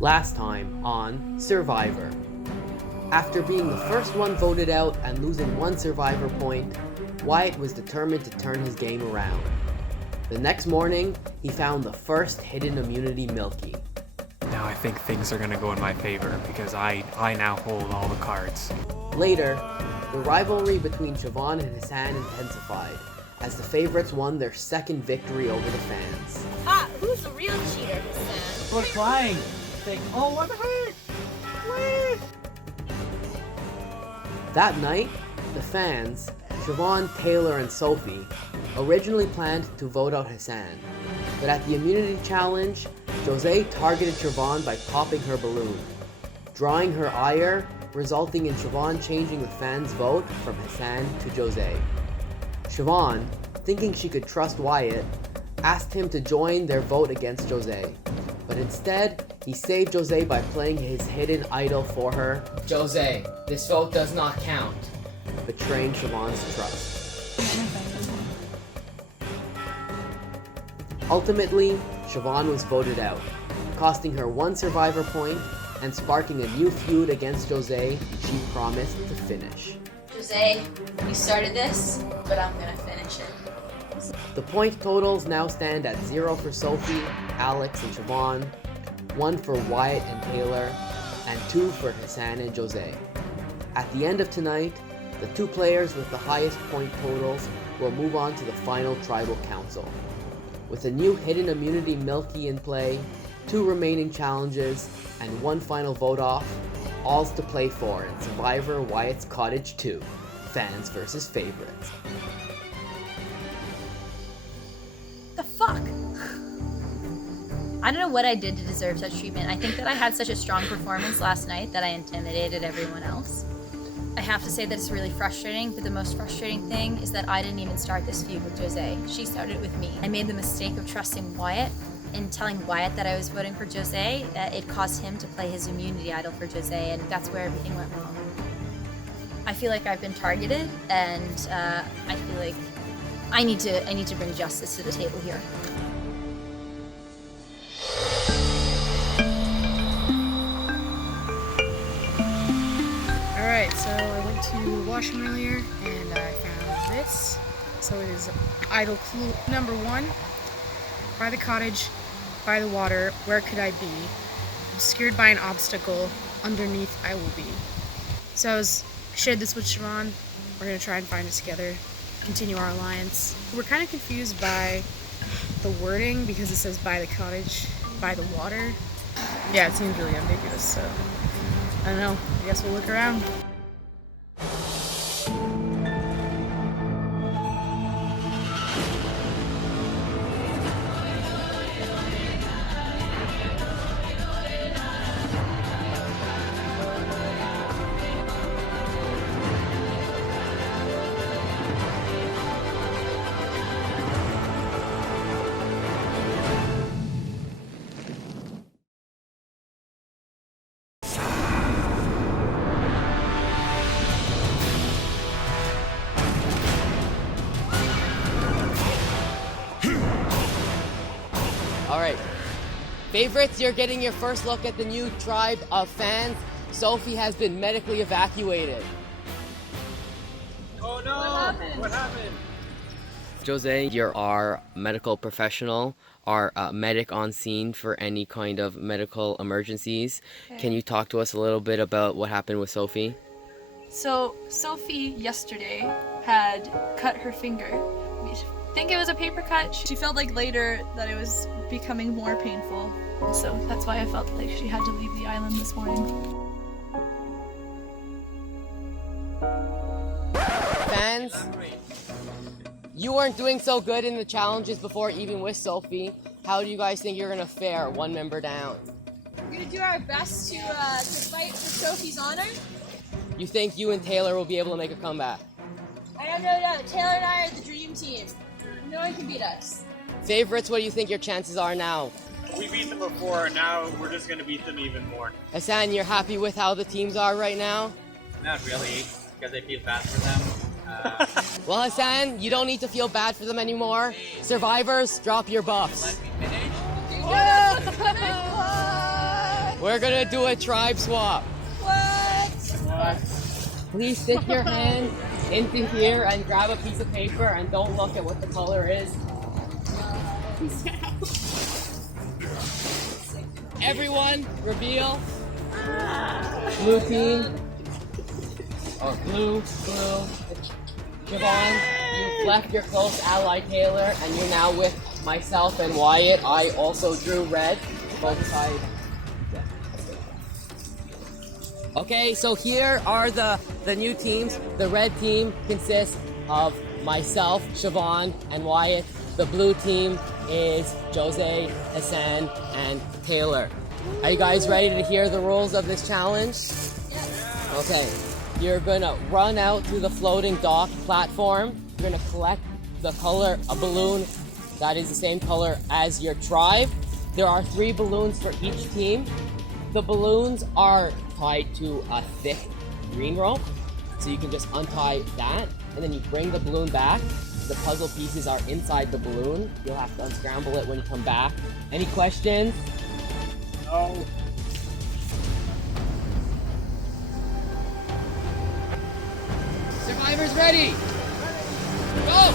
Last time on Survivor. After being the first one voted out and losing 1 survivor point, Wyatt was determined to turn his game around. The next morning, he found the first hidden immunity Milky. Now I think things are gonna go in my favor because I now hold all the cards. Later, the rivalry between Siobhan and Hassan intensified as the favorites won their second victory over the fans. Ah, who's the real cheater, Hassan? We're flying. Think, oh, what the heck? Wait. That night, the fans, Siobhan, Taylor, and Sophie, originally planned to vote out Hassan. But at the immunity challenge, Josee targeted Siobhan by popping her balloon, drawing her ire, resulting in Siobhan changing the fans' vote from Hassan to Josee. Siobhan, thinking she could trust Wyatt, asked him to join their vote against Josee. But instead, he saved Josee by playing his hidden idol for her. Josee, this vote does not count, betraying Siobhan's trust. Ultimately, Siobhan was voted out, costing her 1 survivor point and sparking a new feud against Josee she promised to finish. Josee, you started this, but I'm gonna finish it. The point totals now stand at 0 for Sophie, Alex, and Siobhan, 1 for Wyatt and Taylor, and 2 for Hassan and Josee. At the end of tonight, the 2 players with the highest point totals will move on to the final tribal council. With a new hidden immunity Milky in play, 2 remaining challenges, and 1 final vote off, all's to play for in Survivor Wyatt's Cottage 2, Fans vs. Favorites. The fuck? I don't know what I did to deserve such treatment. I think that I had such a strong performance last night that I intimidated everyone else. I have to say that it's really frustrating, but the most frustrating thing is that I didn't even start this feud with Josee. She started with me. I made the mistake of trusting Wyatt and telling Wyatt that I was voting for Josee. It caused him to play his immunity idol for Josee, and that's where everything went wrong. I feel like I've been targeted, and I feel like I need to bring justice to the table here. Alright, so I went to the washroom earlier and I found this. So it is idol clue number 1. By the cottage, by the water, where could I be? Obscured by an obstacle, underneath I will be. So I shared this with Siobhan. We're going to try and find it together, continue our alliance. We're kind of confused by the wording because it says by the cottage, by the water. Yeah, it seems really ambiguous, so I don't know. I guess we'll look around. Alright, favorites, you're getting your first look at the new tribe of fans. Sophie has been medically evacuated. Oh no! What happened? Josee, you're our medical professional, our medic on scene for any kind of medical emergencies. Okay. Can you talk to us a little bit about what happened with Sophie? So Sophie yesterday had cut her finger. We think it was a paper cut. She felt like later that it was becoming more painful. So that's why I felt like she had to leave the island this morning. Fans, you weren't doing so good in the challenges before, even with Sophie. How do you guys think you're gonna fare 1 member down? We're gonna do our best to fight for Sophie's honor. You think you and Taylor will be able to make a comeback? I have no doubt. Taylor and I are the dream team. No one can beat us. Favorites, what do you think your chances are now? We beat them before, now we're just gonna beat them even more. Hassan, you're happy with how the teams are right now? Not really, because I feel bad for them. Well, Hassan, you don't need to feel bad for them anymore. Survivors, drop your buffs. Let me finish. We're We're gonna do a tribe swap. What? Please stick your hand into here and grab a piece of paper and don't look at what the color is. Everyone, reveal. Blue team. Oh, blue. Siobhan, you've left your close ally Taylor, and you're now with myself and Wyatt. I also drew red. Both sides. Okay, so here are the new teams. The red team consists of myself, Siobhan, and Wyatt. The blue team is Josee, Hassan, and Taylor. Are you guys ready to hear the rules of this challenge? Okay, you're gonna run out to the floating dock platform. You're gonna collect the color, a balloon that is the same color as your tribe. There are 3 balloons for each team. The balloons are tied to a thick green rope, so you can just untie that, and then you bring the balloon back. The puzzle pieces are inside the balloon. You'll have to unscramble it when you come back. Any questions? No. Survivors ready? Go!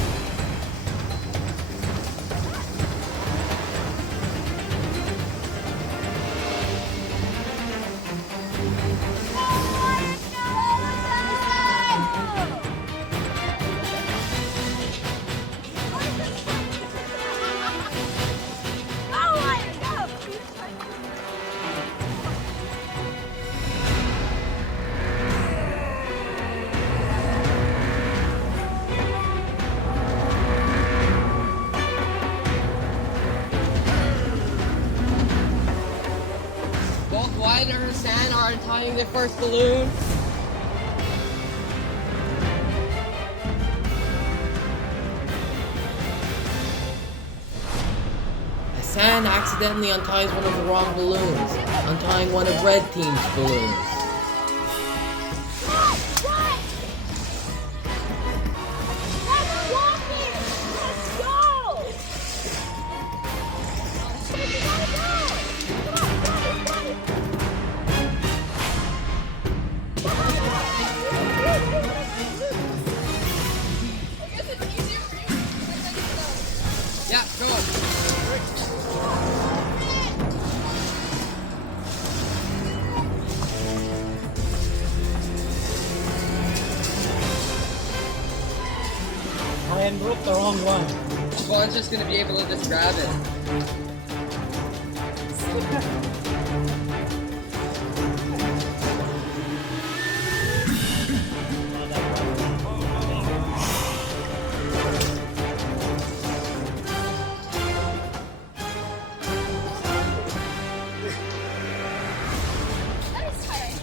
Both Wyatt and Hassan are untying their first balloon. Hassan accidentally unties one of the wrong balloons, untying one of red team's balloons. Yeah, go on. I unwrote the wrong one. Siobhan's just gonna be able to just grab it. That is tight.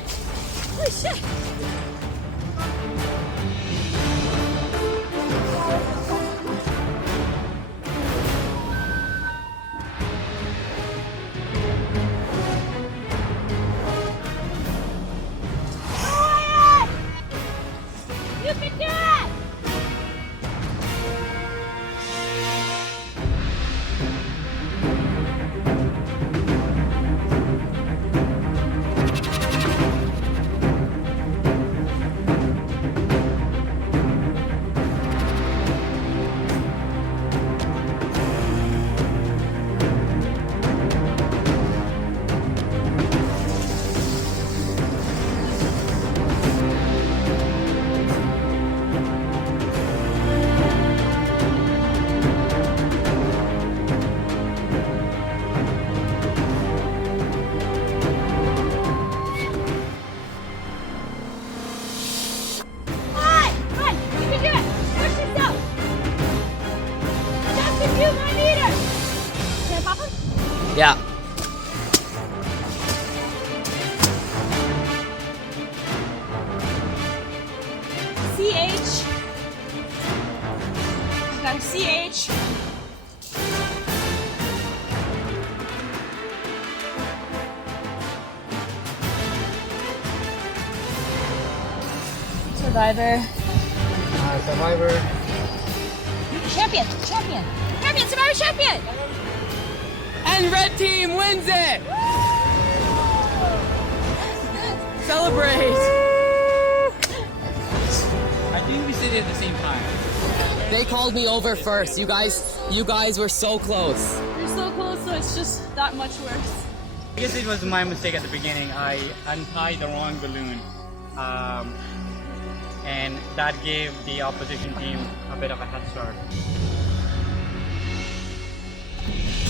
Holy shit. You can do it! Yeah. CH. Got a CH. Survivor. Survivor. Champion! Champion! Champion! Survivor champion! And red team wins it! celebrate! I think we said it at the same time. They called me over first. You guys were so close. You're so close, so it's just that much worse. I guess it was my mistake at the beginning. I untied the wrong balloon. And that gave the opposition team a bit of a head start.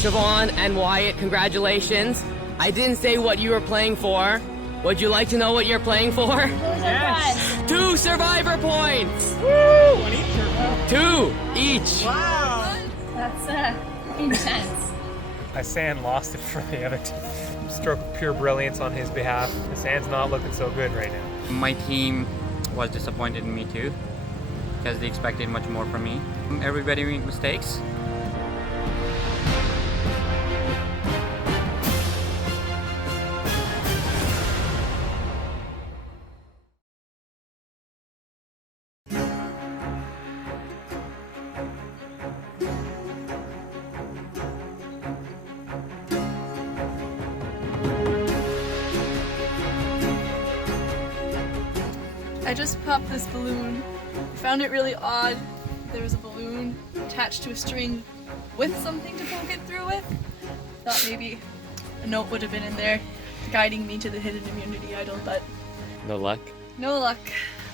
Siobhan and Wyatt, congratulations. I didn't say what you were playing for. Would you like to know what you're playing for? Yes. 2 survivor points! Woo! 1 each or 2 each. Wow! That's intense. Hassan lost it for the other team. Stroke of pure brilliance on his behalf. Hassan's not looking so good right now. My team was disappointed in me too, because they expected much more from me. Everybody made mistakes. I just popped this balloon. I found it really odd. There was a balloon attached to a string with something to poke it through with. Thought maybe a note would have been in there guiding me to the hidden immunity idol, but No luck. no luck.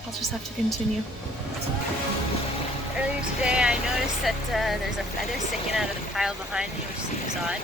I'll just have to continue. Earlier today, I noticed that there's a feather sticking out of the pile behind me, which seems odd.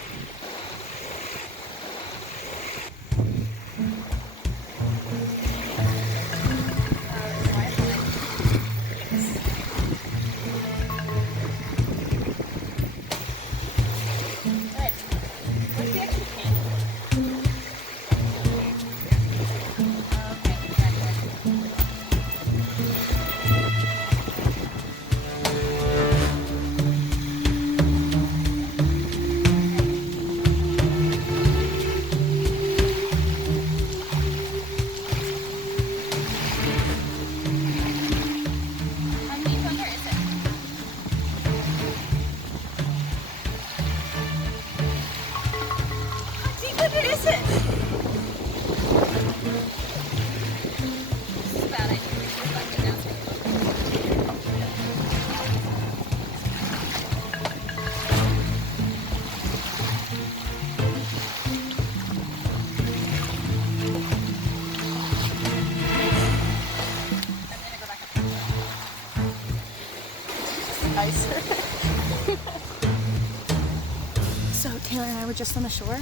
So Taylor and I were just on the shore,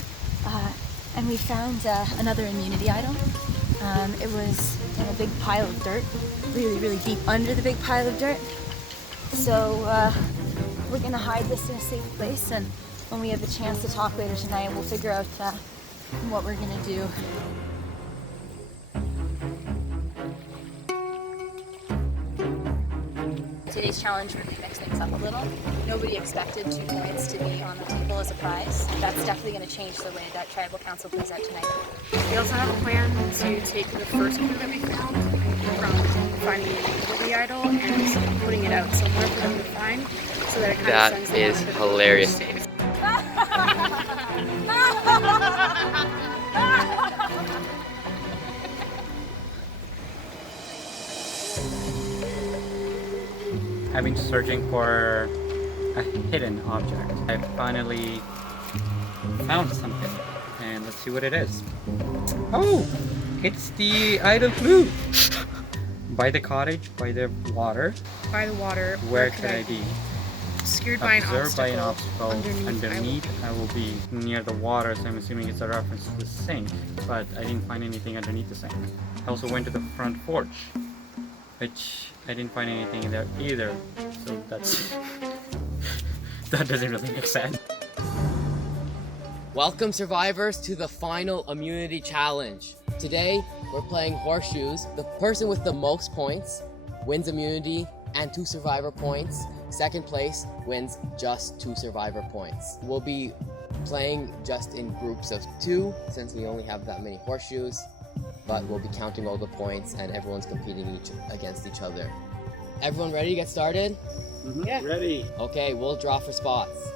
and we found another immunity idol. It was in a big pile of dirt, really, really deep under the big pile of dirt. So we're gonna hide this in a safe place, and when we have the chance to talk later tonight, we'll figure out what we're gonna do. Today's challenge really mixed things up a little. Nobody expected 2 points to be on the table as a prize. That's definitely going to change the way that Tribal Council plays out tonight. We also have a plan to take the first clue that we found from finding the idol and putting it out somewhere for them to find, so that it kind of sends them is on a bit of a hilarious. chase. I've been searching for a hidden object. I finally found something, and let's see what it is. Oh, it's the idol clue. By the cottage, by the water. By the water, Where could I be? Obscured by an Observed by an obstacle. obstacle. Underneath, I will be near the water, so I'm assuming it's a reference to the sink. But I didn't find anything underneath the sink. I also went to the front porch, which I didn't find anything in there either. So that's that doesn't really make sense. Welcome, survivors, to the final immunity challenge. Today, we're playing horseshoes. The person with the most points wins immunity and 2 survivor points. Second place wins just 2 survivor points. We'll be playing just in groups of 2 since we only have that many horseshoes, but we'll be counting all the points and everyone's competing against each other. Everyone ready to get started? Yeah. Ready. Okay, we'll draw for spots.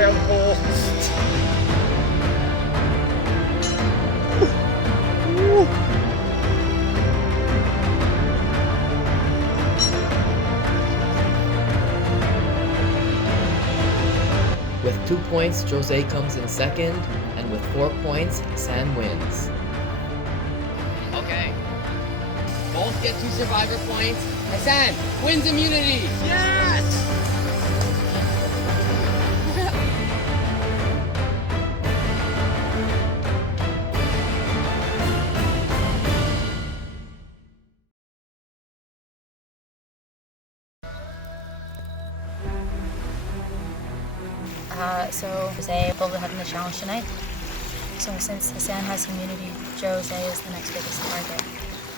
Prepare the pole. With 2 points, Josee comes in second, and with 4 points, Hassan wins. Okay. Both get 2 survivor points. Hassan wins immunity! Yes! So Josee pulled ahead in the challenge tonight. So since Hassan has immunity, Josee is the next biggest target.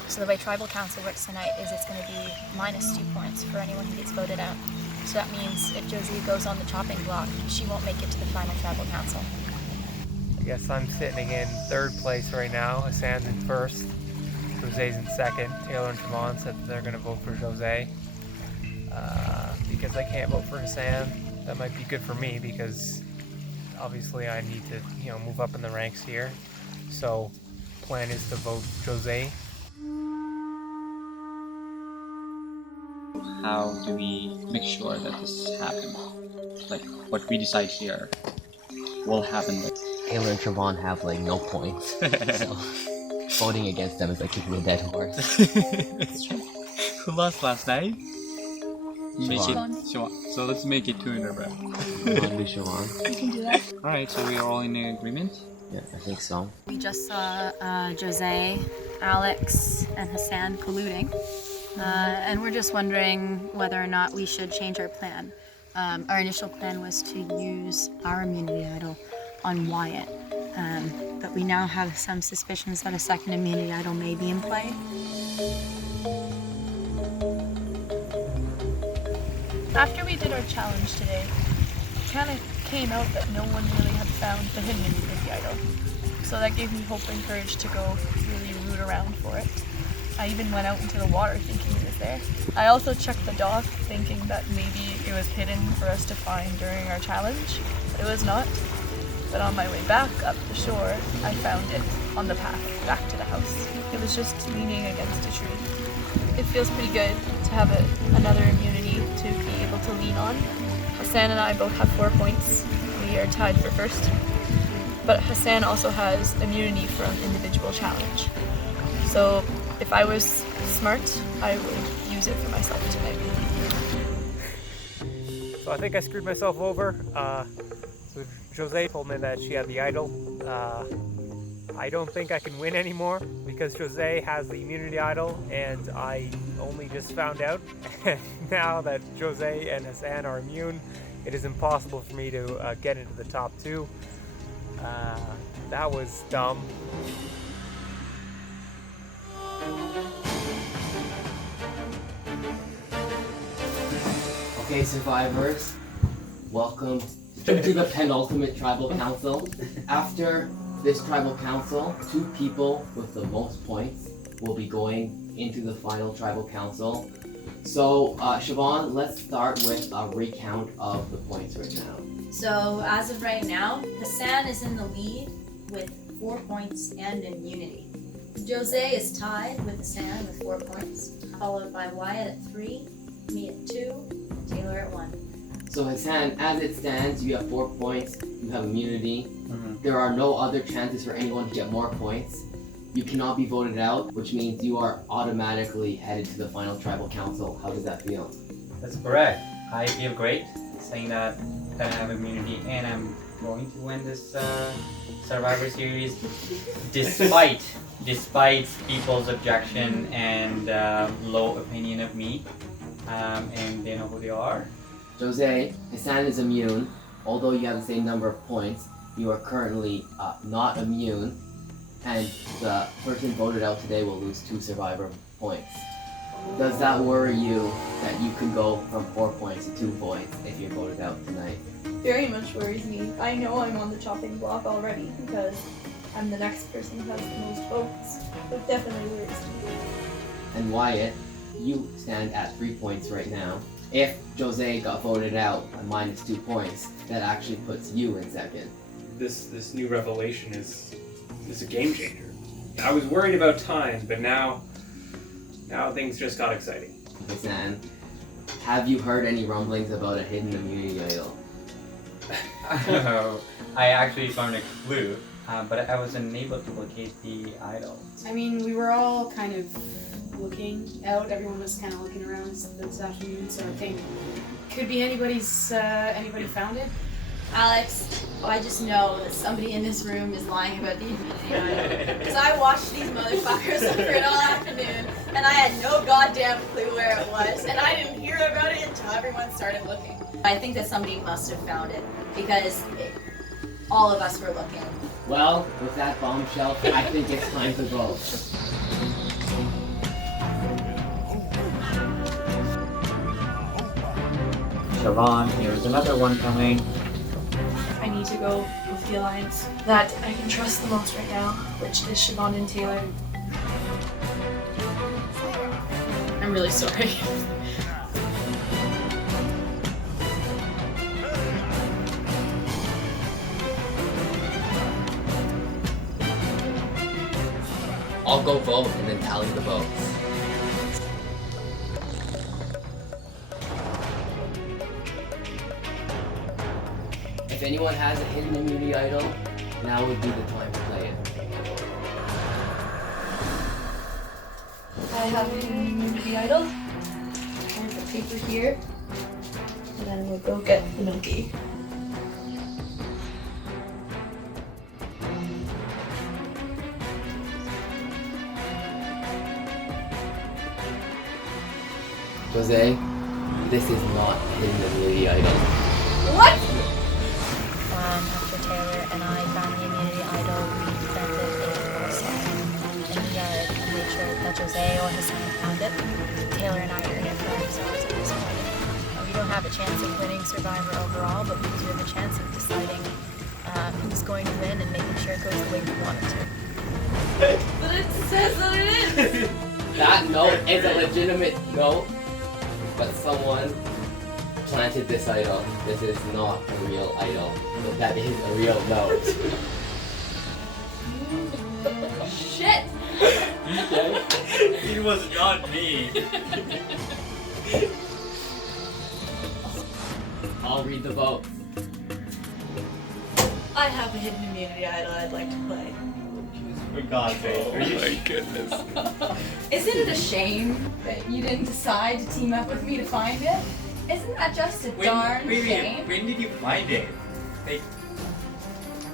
So the way Tribal Council works tonight is it's going to be minus 2 points for anyone who gets voted out. So that means if Josee goes on the chopping block, she won't make it to the final Tribal Council. I guess I'm sitting in third place right now. Hassan's in first. Josee's in second. Taylor and Siobhan said that they're going to vote for Josee. Because I can't vote for Hassan, that might be good for me because obviously I need to, move up in the ranks here. So plan is to vote Josee. How do we make sure that this happens? Like, what we decide here will happen. Taylor and Siobhan have like no points, so voting against them is like kicking a dead horse. Who lost last night? Siobhan. Siobhan. So let's make it 2 in a row. Siobhan. We can do that. Alright, so we are all in agreement? Yeah, I think so. We just saw Josee, Alex, and Hassan colluding. And we're just wondering whether or not we should change our plan. Our initial plan was to use our immunity idol on Wyatt, but we now have some suspicions that a second immunity idol may be in play. After we did our challenge today, it kind of came out that no one really had found the hidden immunity idol. So that gave me hope and courage to go really root around for it. I even went out into the water thinking it was there. I also checked the dock thinking that maybe it was hidden for us to find during our challenge. It was not. But on my way back up the shore, I found it on the path back to the house. It was just leaning against a tree. It feels pretty good to have another immunity to be able to lean on. Hassan and I both have 4 points. We are tied for first. But Hassan also has immunity from individual challenge. So if I was smart, I would use it for myself tonight. So I think I screwed myself over. So Josee told me that she had the idol. I don't think I can win anymore because Josee has the immunity idol and I only just found out. Now that Josee and Hassan are immune, it is impossible for me to get into the top 2. That was dumb. Okay, survivors, welcome to the penultimate tribal council. After this tribal council, 2 people with the most points will be going into the final tribal council. So, Siobhan, let's start with a recount of the points right now. So as of right now, Hassan is in the lead with 4 points and immunity. Josee is tied with Hassan with 4 points, followed by Wyatt at 3, me at 2, and Taylor at 1. So Hassan, as it stands, you have 4 points, you have immunity. There are no other chances for anyone to get more points. You cannot be voted out, which means you are automatically headed to the final tribal council. How does that feel? That's correct. I feel great saying that I have immunity and I'm going to win this Survivor Series despite people's objection and low opinion of me. And they know who they are. Josee, Hassan is immune. Although you have the same number of points, you are currently not immune. And the person voted out today will lose 2 survivor points. Does that worry you that you could go from 4 points to 2 points if you're voted out tonight? Very much worries me. I know I'm on the chopping block already because I'm the next person who has the most votes. It definitely worries me. And Wyatt, you stand at 3 points right now. If Josee got voted out by -2 points, that actually puts you in second. This new revelation is a game changer. I was worried about time, but now things just got exciting. Hassan, have you heard any rumblings about a hidden immunity idol? I actually found a clue, but I was unable to locate the idol. I mean, we were all kind of looking out. Everyone was kind of looking around this afternoon, so I think could be anybody's. Anybody found it? Alex, I just know that somebody in this room is lying about the immunity idol. Because I watched these motherfuckers look for it all afternoon, and I had no goddamn clue where it was, and I didn't hear about it until everyone started looking. I think that somebody must have found it, because all of us were looking. Well, with that bombshell, I think it's time to vote. Siobhan, here's another one coming. I need to go with the alliance that I can trust the most right now, which is Siobhan and Taylor. I'm really sorry. I'll go vote and then tally the votes. If anyone has a hidden immunity idol, now would be the time to play it. I have an immunity idol. I have the paper here. And then we'll go get the milky. Josee, this is not a hidden immunity idol. What? After Taylor and I found the immunity idol, we planted a foresight in the yard and made sure that Josee or Hassan found it. Taylor and I earned it for ourselves at this point. We don't have a chance of winning Survivor overall, but we do have a chance of deciding who's going to win and making sure it goes the way we want it to. But it says that it is! That note is a legitimate note, but someone planted this idol. This is not a real idol, but that is a real note. Shit! It was not me. I'll read the vote. I have a hidden immunity idol I'd like to play. For God's sake. Oh my goodness. Isn't it a shame that you didn't decide to team up with me to find it? Isn't that just a darn shame? When did you find it? Like,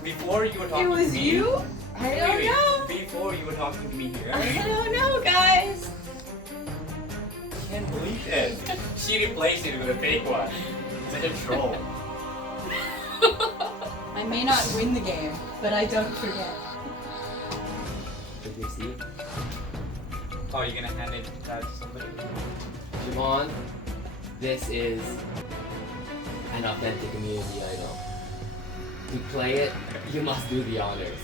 before you were talking It was to me? you? I don't know. Before you were talking to me here? I don't know, guys. I can't believe it. She replaced it with a fake one. Such a troll. I may not win the game, but I don't forget. Did you see? Oh, you're gonna hand it to somebody? Siobhan, this is an authentic immunity idol. To play it, you must do the honors.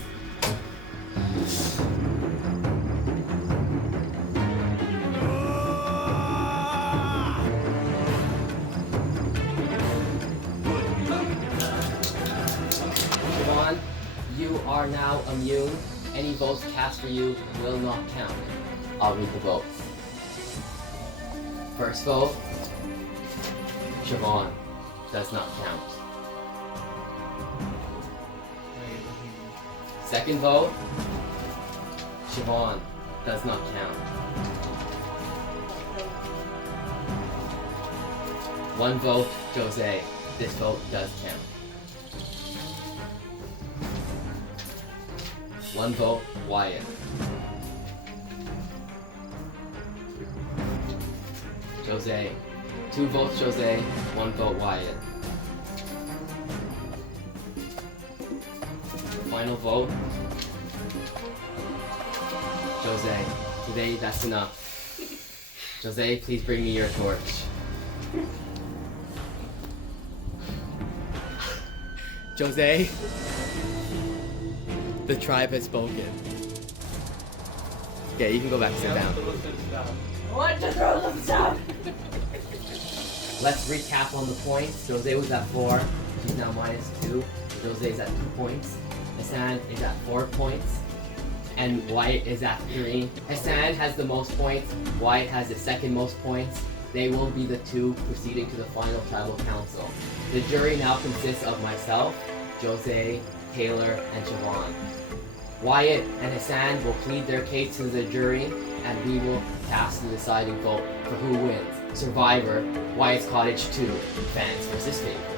Siobhan, you are now immune. Any votes cast for you will not count. I'll read the votes. First vote, Siobhan, does not count. Second vote, Siobhan, does not count. One vote, Josee, this vote does count. One vote, Wyatt. Josee. 2 votes, Josee. 1 vote, Wyatt. Final vote. Josee. Today, that's enough. Josee, please bring me your torch. Josee. The tribe has spoken. Okay, you can go back and sit down. I want to throw them down. Let's recap on the points. Josee was at 4. She's now -2. Josee is at 2 points. Hassan is at 4 points. And Wyatt is at 3. Hassan has the most points. Wyatt has the second most points. They will be the two proceeding to the final tribal council. The jury now consists of myself, Josee, Taylor, and Siobhan. Wyatt and Hassan will plead their case to the jury, and we will cast the deciding vote for who wins. Survivor, Wyatt's Cottage 2, fans versus favorites.